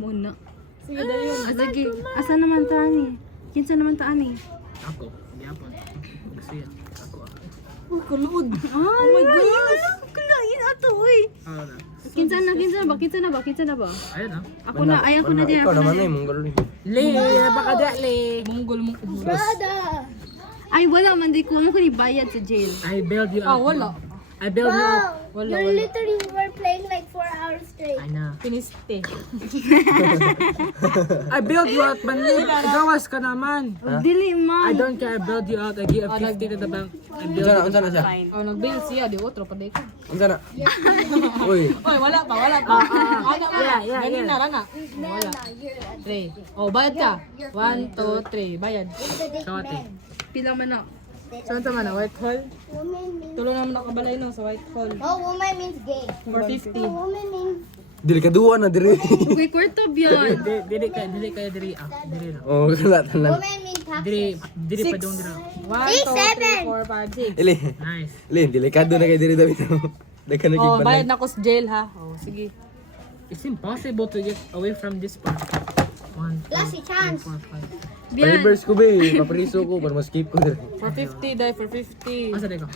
Muna. Sige, dayon. Sige. Asa naman ta ani? Kinsa naman ta ani? Ako, gyapon. Siya. Ako. Oh, kulod. Oh my gosh. Kulain ato oy. Na. Kinsa na ba? Ayun na. Ako na, ayan ko na din. Ikaw naman na yung mongol ni. Le, baka dali. Munggol mo. Ay, wala man di ko mo ko ni bayad sa jail. I bailed you Ah, out. wala. I bailed you out. Wala, You wala. literally were playing like 4 hours straight. I know. Piniste. I bailed you out, Manli. Gawas ka naman. Dili I man. don't care. I bailed you out. I give 50 to the bank. I bailed you Unsa na siya? Oh, nag-bail siya. Di otro pa day ka. Unsa na? Uy, Oy, wala pa. Ano pa? Yeah. Ganin na, rana. Wala. 3. Oh, bayad ka. 1, 2, 3. Bayad. Kawate. Pila man na. Saan sa mana? White Hall? Woman means... Tulo naman nakabalay no sa White Hall. Oh, woman means gay. 450. Woman means... dili ka duwa na diri. Uy, kwarto biyan. Dili kayo diri. Diri na. Oh, kala tanan. Woman means Diri pa dong dira. 1, 2, 3, 4, 5, 6. Ili. Nice. Ili, delikado na kay diri David. Daghan na Oh, gid bayad na ko sa jail ha. Oh, sige. It's impossible to get away from this part. 1, 2, Lassie 3, chance. 4, 5. Biyan. Reverse ko be, papriso ko para ma-skip ko diri. 450, dai 450. Asa dito?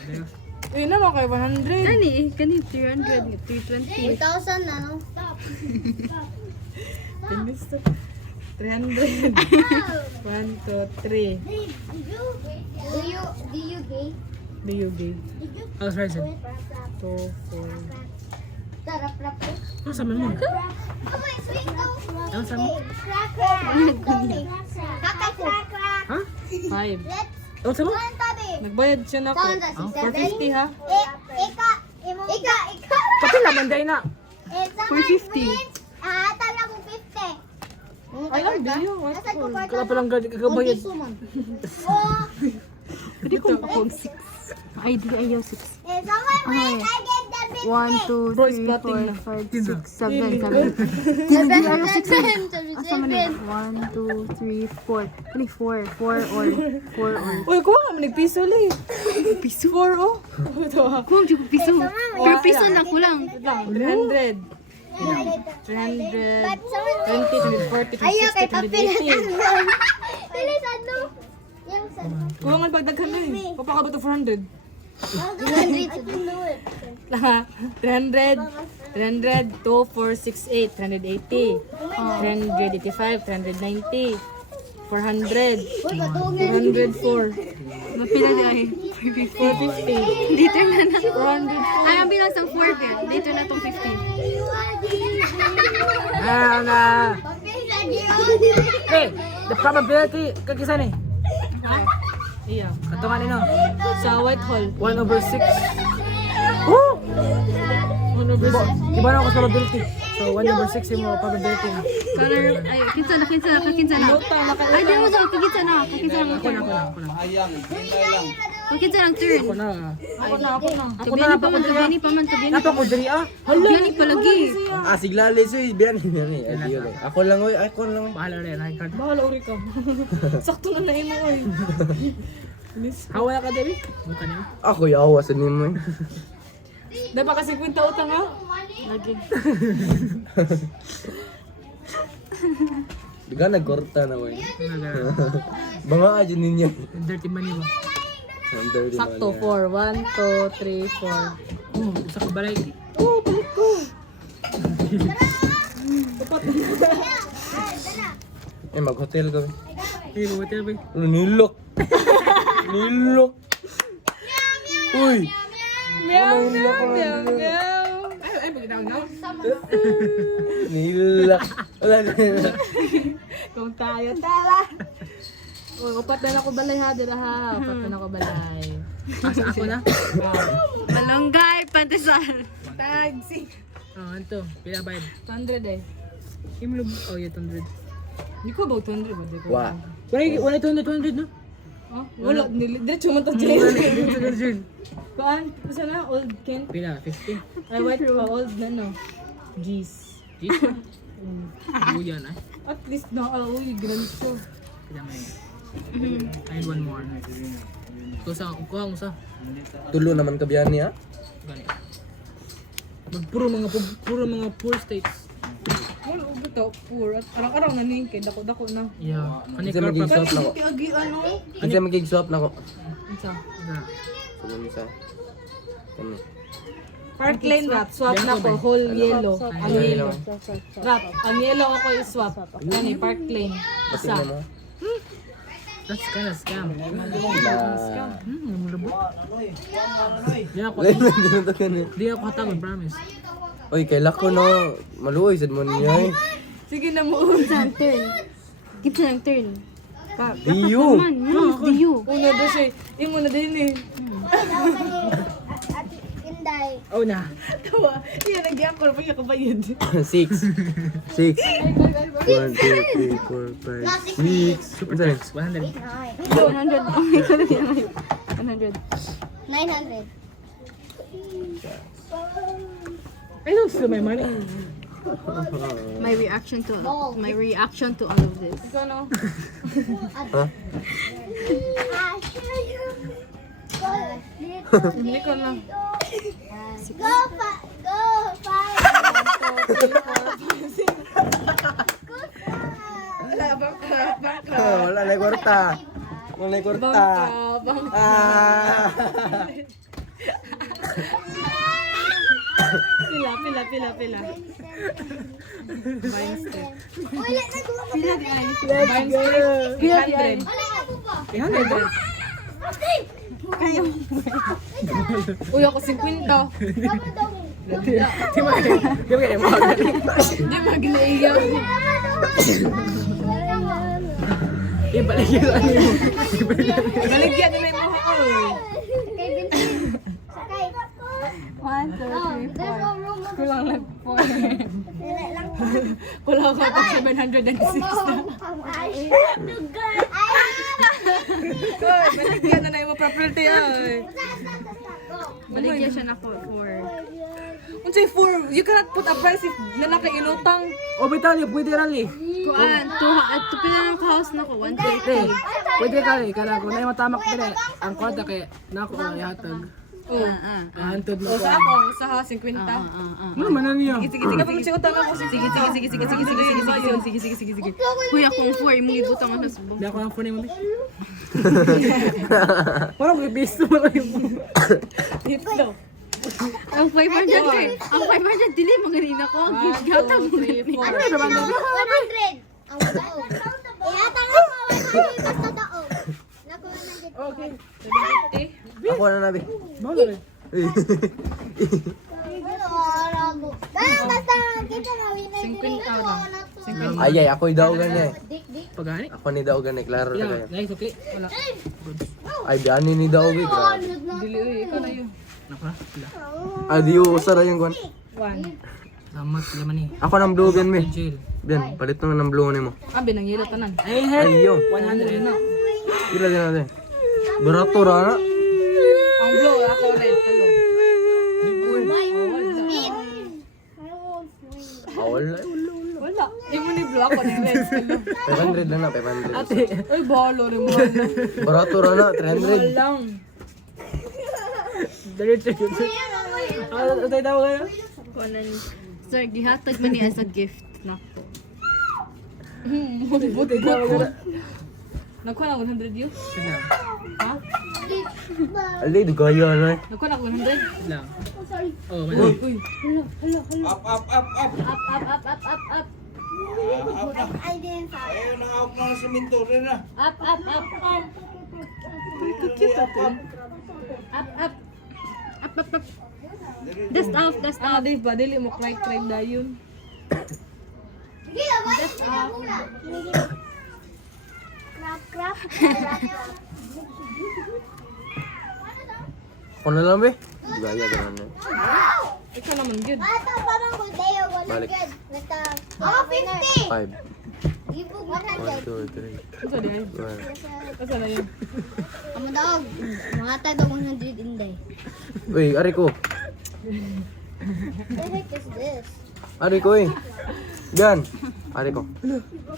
Eh, naman kay 100. Kani, kani 300, 320. 1,000 na, no? Stop. Pinista. 300. 1, 2, 3. Do you gay? Biyugi. I was right. 2, 4. Tarap-rap. Ano sa mo? Oh, my sweet Ano sa mo? Ha? 5. Ano sa mo? Nagbayad siya na ako. 450 ha. Ika. Kapila man day na. 450. Tala ko 50. Ay lang, biyo. White Nasaan ko Hall. Kala pa lang kagabayad. Oh, Pwede kong pakong 6. Ay, di ayaw 6. if someone wins, I get the big 1, 2, Bro, 3, spotting na. 4, 5, 6, 7, 7. Dili, di ayaw 6. Asa man yun? 1, 2, 3, 4. Kani 4. 4 or. 4 or. Uy, kuha nga, nagpiso lang eh. Piso? 4 oh. Ito ha. Kung di ko piso. Per piso na kulang. 300. 300. 20, 240, Ayaw kay 260, 280. Bilis, ano? Yung sa... Kuha nga pagdaghan na eh. Papakabot to 400. 200. 300, 300, 2, 4, 6, 8, 380, 385, 390, 400, 404, Mapila di ay. 450, Dito na na. 400. Ay, ang bilang sang 4 din. Dito na tong 50. Ah, na. Hey, the probability kagisa ni. Iya. Ato nga nino. Sa White Hall. 1/6. Woo! 1/6. Iba na ako sa probability. So 1/6 yung mga probability na. Color, ay, kinsa na. Ay, di mo sa, kinsa na. Kinsa na. Ako na. Kinsa lang turn. Ako na. Ako na. Kabini pa man. Nato ko diri ah. Kabini pa lagi. Ah, siglali soy biyan ni. Ako lang oy, ako lang. Bahala rin. Ay, card. Bahala uri ka. Sakto na na imo oy. Hawa ka diri? Bukan niyo. Ako yawa sa nimo. Dahil pa kasi kwenta utang ha. Lagi. Di ka nagkorta na oy. Naga. Mga adyo ninyo. Dirty money ba? Sakto 4. 1, 2, 3, 4. Oh, sa kabalay. Oh, balik ko. Dapat. Eh, mag-hotel kami. Hey, hotel ba? Nilok. Nilok. Uy. Meow, meow, meow. Ay, magandang na. Nilok. Wala na. Kung tayo, tala. Oh, upat na ako balay ha, dira ha. Upat na ako balay. Asa ako na? Malunggay, pantesan. Tagsi. Oh, anto. Pila bayad? 100 eh. Imlog. Oh, yeah, 100. Hindi ko about 100 ba? Di ko. Wa. Wala 200 no? Oh, wala. Diretso man to jail. Kuan? Kasi na, old Ken. Pila? 50? Ay, white pa, old na no. Jeez. Dito? Buyan ay. At least na, uy, ganito. Pila may. I need one more. Kuha mo sa. Tulo naman ka biyan niya. Gani. Puro mga poor states. Wala ko to, poor. At arang-arang naningkid, dako-dako na. Yeah. Kani Kasi maging carpet. swap na ko. Agi ano? Kasi maging swap na ko. Unsa? Sabi niya sa. Kani. Park lane rat, swap na ko, whole yellow. Ang yellow. Rat, ang yellow ako i-swap. Kani, park lane. Kasi Isa. mo. That's kind of scam. Malabot. Di ako, Lain na din ito kani. di ako hatag, promise. Oy, kaila ko no. Maluoy sad mo niya. Sige na mo. Turn. Give siya ng turn. Diyo. Man, diyo. Una do siya. Imo na din eh. Ate Inday. Oh na. Tawa. Iya, nagyan ko. Pagka kabayad. 6. 1, 2, 3, 4, 5, 6. Super tax, 100. 100. Oh my God, 100. 900. I don't steal my money. My reaction to all of this. Ikaw no? Ha? Hindi ko na. Go, go, 5. Wala, bangka. Wala na kwarta. Wala na kwarta. Bangka. Ah. Pila. Mindset. Wala na ko. Mindset. 300. Wala na ko pa. 300. Uy, ako 50. Tama daw. Di ba kayo mo? Hindi mag-iiyaw. Ibalik yung ano yun. Baligyan na yung mga ko. Kay Vincent. Sakay. 1, 2, 3, 4. There's no room. Kulang lang 4. Dili lang. Kulang ko pag 706 na. Ay. Uy, baligyan na yung mga property ay. Baligyan siya na 4. Unsay 4? You cannot put a price if na nakainutang. O, bitali, pwede rally. Kuan, to pila ng house na ko, 130. Pwede rally. Kala ko na yung matamak pala. Ang kwarta kaya, nako ang yatag. Oh. Hantod mo O ko. sa ako, sa ha, 50. Ano man na niya? Sige, kapag siya utang ako. Sige. Kuya kong 4, imong ibutang ang husband. Di ako ang phone mo. Parang may beso mo lang yung Dito. Ang 500 kay, ang 500 dili manganina ko, ang gift gata mo. 100. Ang daog. Ihatang ako. 100 basta daog. Naku, 100. Okay. 750. Ako na nabi. Bawala rin. Basta kita na winay. 50 lang. 50. Ay, ako'y daogan eh. Pagani? Ako ni daogan eh. Klaro na kayo. Yeah, guys, okay. Wala. Ay, biyani ni daog eh. Grabe. Dili, uy, ikaw na yun. Nako na. Wala. Ay, di usara yung kwan. 1. Salamat, laman eh. Ako ng blue biyan, me. Jail. Biyan, palit naman ng blue ni mo. Abi, nang yelo tanan. Ay, yo. 100 na. Pila din natin. Barato ra na. Ang blue, ako red. Talo. Wala. Wala. Imo ni blue, ako na red. Talo. 500 na na, 500. Ate. Ay, balo rin mo. Barato ra na, 300. Lang. Diretso yun. Ano tayo tawag kayo? Kuanan. Sir, gihatag man ni as a gift nako. Buti tawag ka na. Nagkuha na 100 yun? Lang. Ha? Alay, dugaya na eh. Nagkuha na 100? Lang. Oh, mali. Uy. Up. I didn't find. Up. Cute ito. Up. Dust off. Ah, di ba? Dili mo cry dayon. Sige, muna. Crap. Ako na lang, be. Dugaya ka na. Ikaw naman good. Ata parang Rodeo 100. Balik. Nagta. Oh, 50. 5. Ibog 1, 100. 2, 3. Asa na yun? Asa na yun? Amo daog. Mga taga 100 inday. Uy, ari ko. What the heck is this? Ari ko eh. Diyan. Ari ko.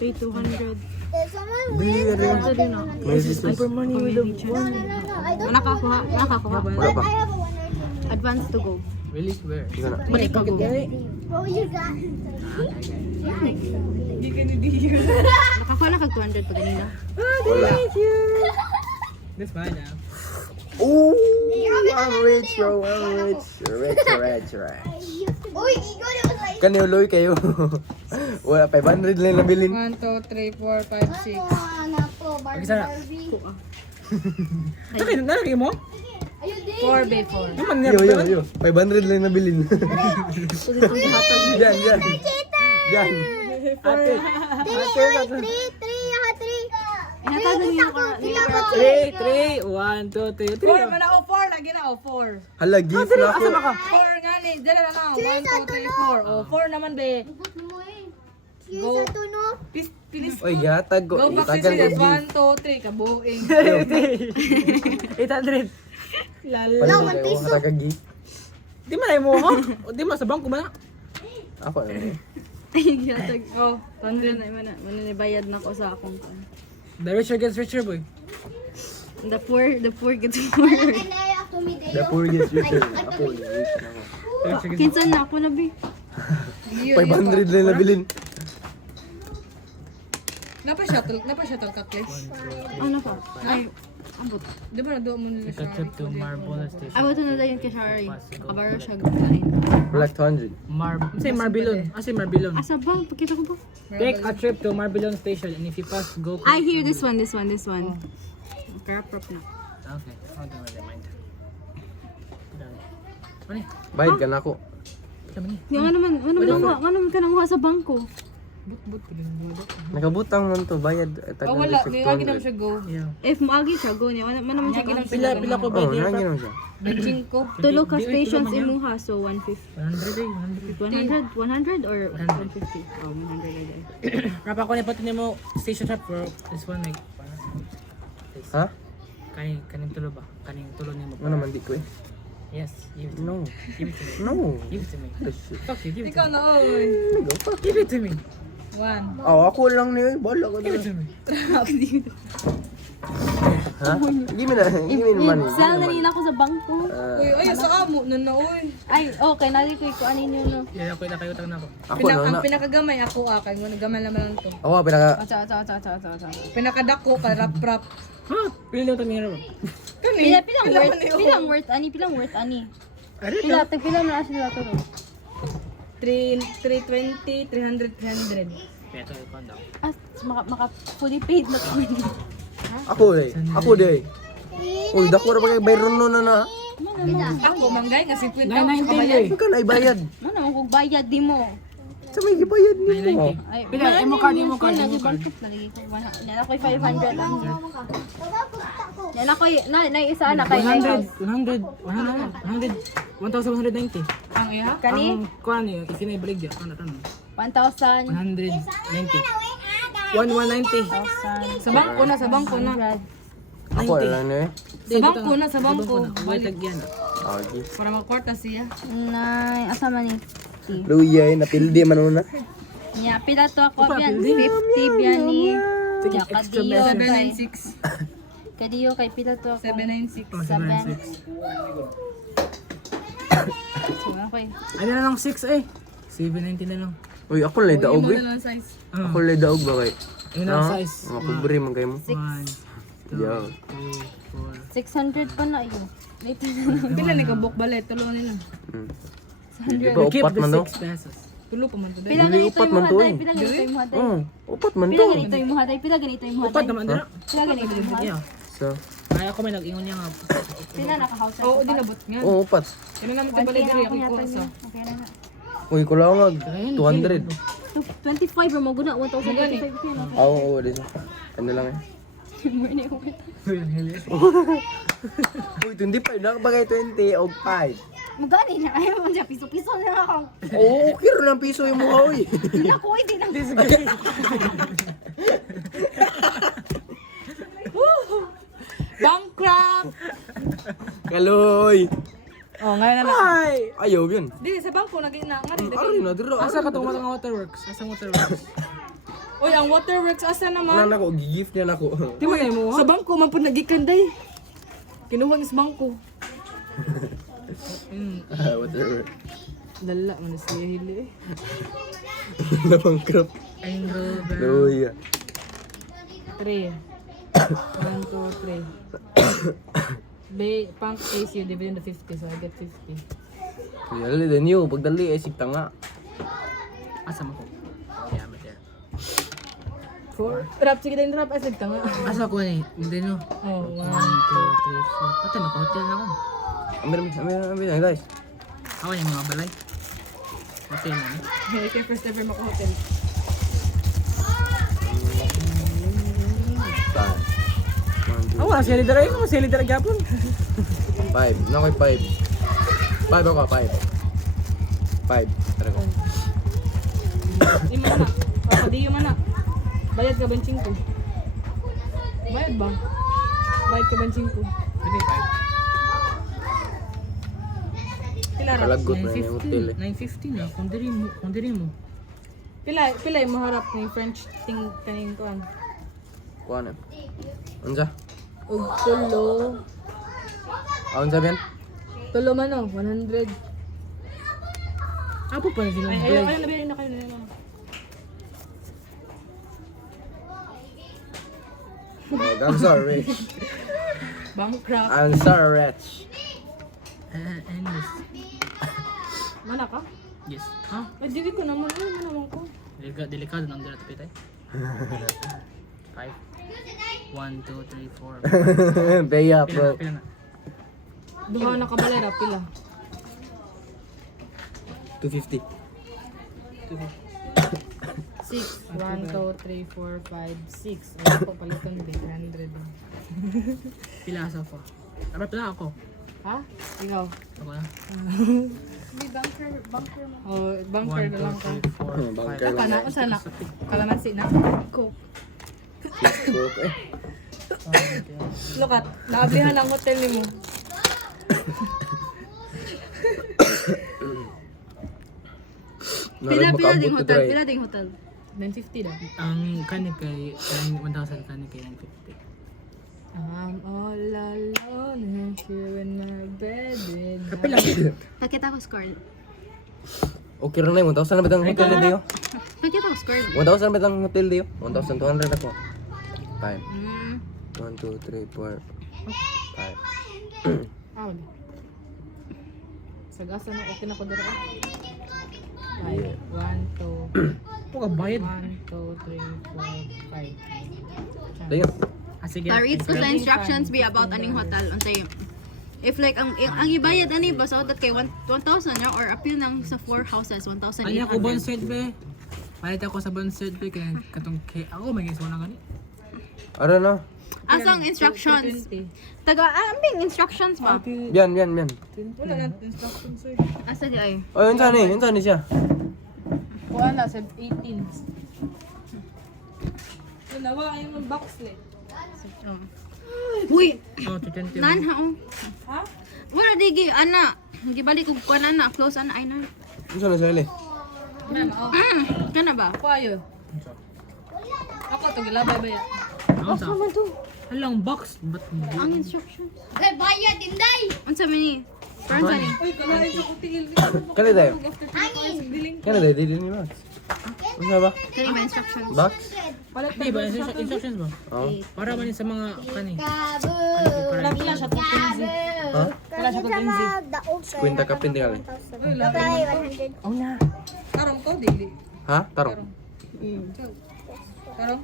Pay 200. There's someone Di, with ari. May business. Money with No. I don't Nakakuha. Wala pa. I have a 100. Advance to go. Really? Where? Ikaw na. Mali pa go. Oh, you got. Nakakuha na kag 200 pa ganina. Wala. That's fine now. Oh, I'm rich, bro. I'm rich. Rich. Uy, Igo, that was like. Kanuloy kayo. Wala, 500 lang nabilin. 1, 2, 3, 4, 5, 6. Anak ko, Barbie. Isa na. Bakit? Nalagay mo? Ayun din. 4 by 4. Naman Yo. 500 lang nabilin. Yan. Yan. Ate. Three. Inatag na niyo ko. 3, 1, 2, 3. 4 man ako, 4. Lagi na ako, 4. Hala, gift na ako. 4 nga ni. Dala na lang. 1, 2, 3, 4. Oh, 4 naman be. Mo eh. Go. Sa tuno. Pilis. Oy, yatag ko. Go back to Itagal ko serious. gift. 1, 2, 3. Kabuing. 800. Lala. Palit ko kayo sa gift. Di man ay mo ako. O di man sa bangko ba na? Ako ano. Ay, ginatag. Oh, 100. Maninibayad na ko sa akong kan. The richer gets richer, boy. The poor gets poor. The poor gets richer. Ako, rich na ako. Kinsan na ako na bi. 500 lang nabilin. Napa-shuttle ka, Clay? Ano pa? Ay, ambot. Di ba na-doon mo nila It's a trip to Marble Station. Abot na dayon kay Shari. Kabaro siya gagawin. Black 100. Say Marbilon. Say Marbilon. Asa ba? Pakita ko ba? Take a trip to Marbilon Station and if you pass, go. I hear this one. Kaya prop na. Okay. Hold on, never mind. Ano eh? Bayad ka na ako. Yung ano man ka nanguha sa bangko. But, piling mo daw. Nakabutang man to. Bayad. Oh, wala. Di lagi naman siya go. Yeah. If moagi siya, go niya. Man naman siya kinang Pila ko ba Oh, dito? nangin naman siya. Benching ko. Tulo ka stations imuha, so 150. 100 eh, 100 or 150? Oh, 100 ay. Rapa ko na pati mo station trap for this one like Ha? kaning tulo ba? Kaning tulo ni mo. Ano naman di ko eh. Yes, give it to me. No. Give it to me. No. Give it to me. The shit. Fuck you, give it to Ikaw me. na, oy. Give it to me. 1. Oh, ako lang niyo. Bala ko Give it na. to me. Ha? Give me na. Give me the money. Sell na nila ako sa bangko. Uy, ay, sa amo. Nana, uy. Ay, okay. Nalito ko ano niyo no. Yeah, ako na kayo tang na ako. Ako na. Ang pinakagamay ako, kay mo nagamay naman lang to. Ako, pinaka... Acha. Pinakadako, ka rap-rap. Ha? Pili daw tami ro. Kani? Pilang worth ani. Pila na sila to. 320, 300, 300. Peto ko daw. Maka fully paid na kami. Ako eh. Uy, dako ra ba kay bayron no na. Ako, manggay, kasi 20 990 Ikaw na ibayad. Ano mo kung bayad di mo? Sa may ibayad mo. 990. Ay, Pila, imo card. Nalagay ko 500 lang. Yan ako, na isa na kay 100, 1,190. Ang iya? Kani? Ang kuan niyo, kasi na ibalig diya. Ano tanong? 1,000. 190. 1190. Sa bangko na. Ako lang niyo eh. Sa bangko. Wait again. Okay. Para magkwarta siya. Nay, asa man ni? Luya eh, napildi man una. Nya, pila to ako yan. 50 biyan ni. Sige, Nya, extra kadiyo measure. kay. Kadiyo kay pila to ako. 796. 796. So, okay. Ano na lang 6 eh. 790 na lang. Uy, ako lang daog Yung eh. mga size. Ako lang daog ba kay? Yun ang size. Mga pobre man kayo mo. 1, 2, Yo. 3, 4. 600 pa na yun. Pila ni kabuk balet, tulo nila. Di ba Keep upat the man to? 6 pesos. Tulo pa man to. Pila Dili, ganito upat yung man to muhaday. eh. Pila ganito yung muhaday. Oh, upat man Pila to. ganito yung muhaday. Pila ganito yung Upat muhaday. naman dira. Pila ganito yung muhaday. Yeah. So, Ay ako may nag-ingon niya nga. Pila naka-house. Oo, di nabot nga. oh, upat. Kaya naman ito balet diri ako ko sa. Okay na na. Uy, kulangag. 200. 25 or maguna 1,025 Oo, dito. Ano lang eh. Uy, 25 na ba kay 20 o 5? Magani na ayaw mo dyan, piso-piso na ako. Oo, kiro ng piso yung mukha, uy. Hindi na ko, hindi na. Bankrupt! Kaloy. Oh, ngayon na lang. Ay, ayaw yun. Di, sa bangko, naging na nga rin. Ari na, dito. Asa ka tong mga waterworks? Asa waterworks? Uy, ang waterworks, asa naman? Nana ko, gigift niya na ako. Di mo na mo. Sa bangko, man po nagikanday. Kinuha ng bangko. Whatever. Dala, manas siya hili eh. Lamang crop. Angle bell. Luya. 3. 1, 2, 3. Punk AC, you divide into 50, so I get 50. Dali din yun. Pagdali ay sigta nga. Asa mo ko? Yeah, but yeah. 4. Rap, sige din rap. Asig tanga. Asa ko ni? Hindi no. Oh, 1, 2, 1. 3, 4. Patay, maka-hotel na ako. Ambil na guys. Ako yung mga balay. Hotel na eh. Hey, kaya first ever maka-hotel. Five. Oh, wala sili dara mo, sili dara gyapon. 5. Nakoy 5. 5 ako, 5. 5. Tara ko. Di man na. Papadiyo man na. Bayad ka benching ko. Bayad ba? Bayad ka benching ko. Pwede 5. Pila rap? Kalagot na yung hotel eh. 950 na, kung diri mo. Pila yung maharap ng French ting kaning kuan. Kuha na. Unsa? Ug tulo. Unsa Ben? Tulo man oh, 100. Apo pa na sila Ay, balay. ayun, nabihin na kayo na. I'm sorry. Bankrupt. I'm sorry, Rich. Anyways. Mana ka? Yes. Ha? Ay, di ko naman. Ano naman ko? Delikado nang dira tapit ay. 5. 1, 2, 3, 4. Beya, Pila bro. na, pila na. Duha na kabalay rap pila. 250. 6. 1, 2, 3, 4, 5, 6. Ay, ako palitan din. 100. Pila sa fa. Arap na ako. Ha? Ikaw? Ako na. Oh, bunker 1, na lang ka. 2, 3, 4, Bunker 5. Ka na? Unsa na? Kalamansi na? Ko. Cook eh. Look at, naablihan ang hotel ni mo. Pila ding hotel, pila ding hotel. 950 na. Ang kani kay 1,000 kani kay 950. I'm all alone here in my bed with Kapila. Pakita ko score. Okay rin na yun. 1,000 na ba ang hotel diyo? Pakita ko score. 1,000 ba ang hotel diyo? 1,200 ako. 5. Hmm. 1, 2, 3, 4. 5. Aw. Sagasa na okay na ko dira. 5. 1, 2. Puka bayad. 1, 2, 3, 4, 5. Dayo. Ah, sige. Read ko sa instructions be about aning hotel untay. If like ang ibayad ani ba sa hotel kay 1,000 na or appeal nang sa 4 houses 1,800. Ay ako bonsed be. Palit ako sa bonsed be kaya katong ako may gusto na gani. Ano na? Asang instructions? Taga ambing instructions ba? Yan. Wala na instructions sir. Asa di ay? Oh, yun saan ni siya? Kuha na sa 18. Nawa yung box le. Uy, Oh, 220. nan ha oh. Ha? Wala digi ana. Gibalik ko kuan ana close ana ay na. Yun saan na siya li? Ma'am, oh. Kana ba? Kuha yun. Ako to gilabay ba ya? Ako sa. Halang box but Ang instructions. Ay, bayad, inday! Unsa man ni? Turn sa ni. Uy, kalahin sa kutigil. Kani dayo? Angin! Kani dayo? Dili ni Max. Ano ba? Kani ba instructions? Box? Palit Di ba instructions ba? Oo. Para man sa mga kani. Kabu! Wala siya to pinzi. Ha? Wala siya to pinzi. Kwenta ka pindi ka li. Uy, labi. 100. Oh na. Tarong to, dili. Ha? Tarong. Tarong.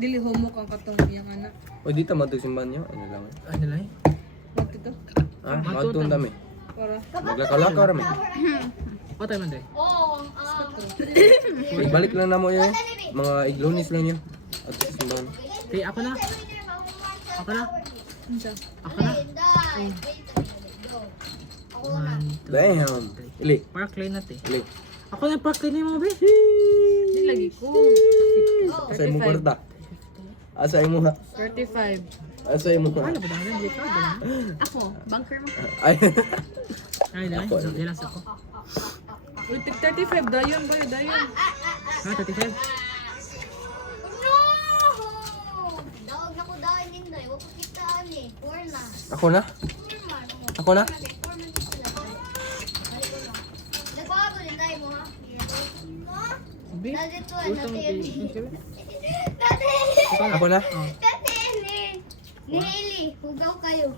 Dili homok ang katong iyang anak. O dito matusimban niyo. Ano lang. Ano lang? Wag dito. Ha? Matun dami. Para. Maglakaw-lakaw rami. Patay man day. Balik lang na mo yun. Mga iglonis lang yun. At simbahan. Okay, ako na. Ako na. Unsa? Ako na. One, two, Damn. Ili. park lane natin. Ili. Ako na park lane mo, be. Di lagi ko. Asa mo kwarta? Asa mo ha? 35. Asa mo ha? Ano ba dahil? Hindi ka ba? Ako, bunker mo. Ay. Ay, dahil. So, ilang sa ako. Uy, 35 dayon ba? Dayon. Ha, 35. No! Daog na ko dahil, inday. Huwag ko kitaan eh. 4 na. Ako na? 4 man. Ako na? 4 man. Gusto mo Ako na? Tate, ni Hailey, hugaw kayo.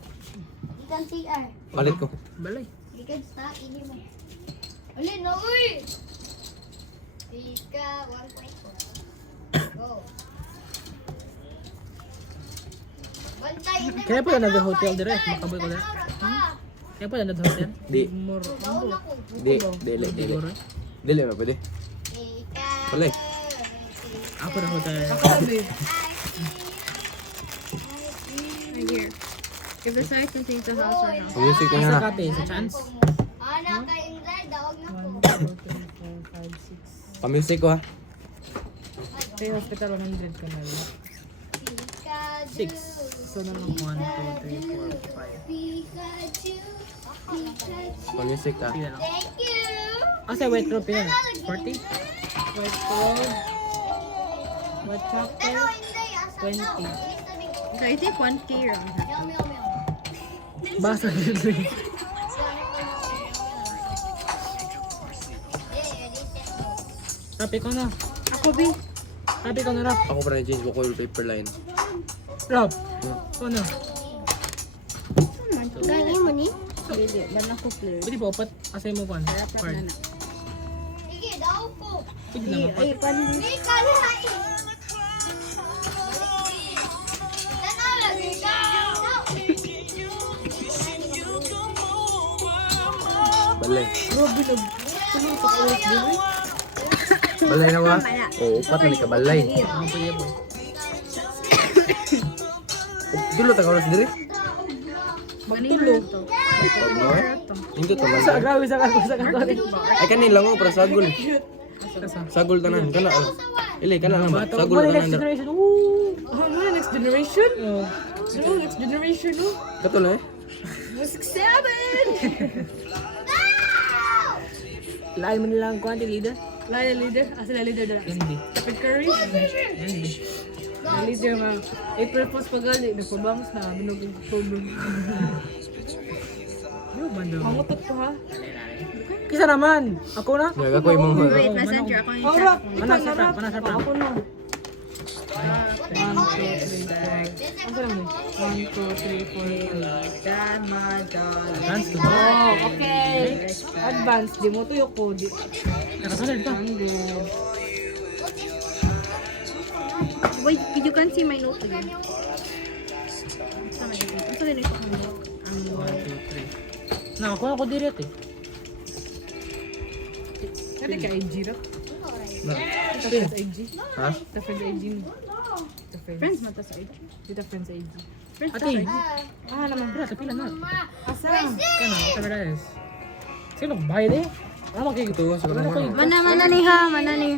Ikan CR. Palit ko. Balay. Ikan sa ini mo. Uli, no, uy! Ika, 1.4. Go. Bantay na. Kaya pala nag-hotel dire, makaboy ko dire. Ha? Kaya pala nag-hotel. Di. Baon ako. Dili. Dili ba pwede? Ika. Wala eh. Ako na hotel. Sabi. Right here. If the size contains a house or not. Music ka Asa nga. ka te, sa chance. Anak kayong dad, daog na ko. 1, 2, 3, 4, 5, 6. Pa-music ko ha. Kaya hospital 100 ka na lang. Pikachu. 6. So na lang 1, 2, 3, 4, 5. Pikachu. Pikachu. Pa-music ka. Sige lang. Thank you. Asa white rope yan? 40? White cloud. White chocolate. Pero hindi, asa 20. daw. Ilis tabi. So I think 1K around that. Meow, meow, meow. Basa dito. Sorry po, meow. Rapi ko na. Ako, B. Rapi ko na, Rap. Ako pa na change ko coil paper line. Rap. Ko na. Gani mo ni? Dili, man ako clear. Pwede po, pat asay mo kwan. Rap Card. na na. Sige, daw ko. Pwede na mapat. Ay, paano? Hindi ka lahat. Tanaw lang, ikaw. Balay. Grabe, nagtulong sa oras din. Balay na ba? Oo, upat na ni ka balay. Ano pwede po? Dulo ta ka oras diri. Magtulog. Hindi to Sa man. grabe sa kakori. Ay kanila ngo para sagol. Sagol tanan kana. Ili kana lang ba? Sagol Wala next tanan. generation. Woo! Oh, ano next generation? Oh. No, next generation, no? Kato na eh. 6'7". Lain mo nilang kwanti leader. Lala leader. Asa na leader dala? Hindi. Stephen Curry. Na leader ma. April Fool's pagali. Nagpabangs na. Binugong tulog. Ano ba daw? Mangutot ko ha. Kisa naman. Ako na. Yaga ko imong Wait, messenger ako yung Oh, chat. rap. Mana sa trap, mana sa trap. Ako na. 1, 2, 3, 4. Asa lang mo? 1, 2, 3, 4, 5. Dance to. Oh, okay. Advance. Di mo tuyo ko. Di. Nakasunod ka. 100. Wait, you can see my note again. Sama dito. Ito rin ito ang note. Ang 1, 2, 3. Nakakuha ko direct eh. Kaya ka IG ro? Na. Ito friends IG. Ha? Ito friends IG mo. Ito friends. friends mo to sa ito. Ito friends IG. Friends Ate. to sa ito. Ah, naman. Bra, sa pila na. Asa? Kana, kamera is. Sino bayad eh? Ano makikita? Ito sa Ano kanila. ko Mana ni ha, mana ni.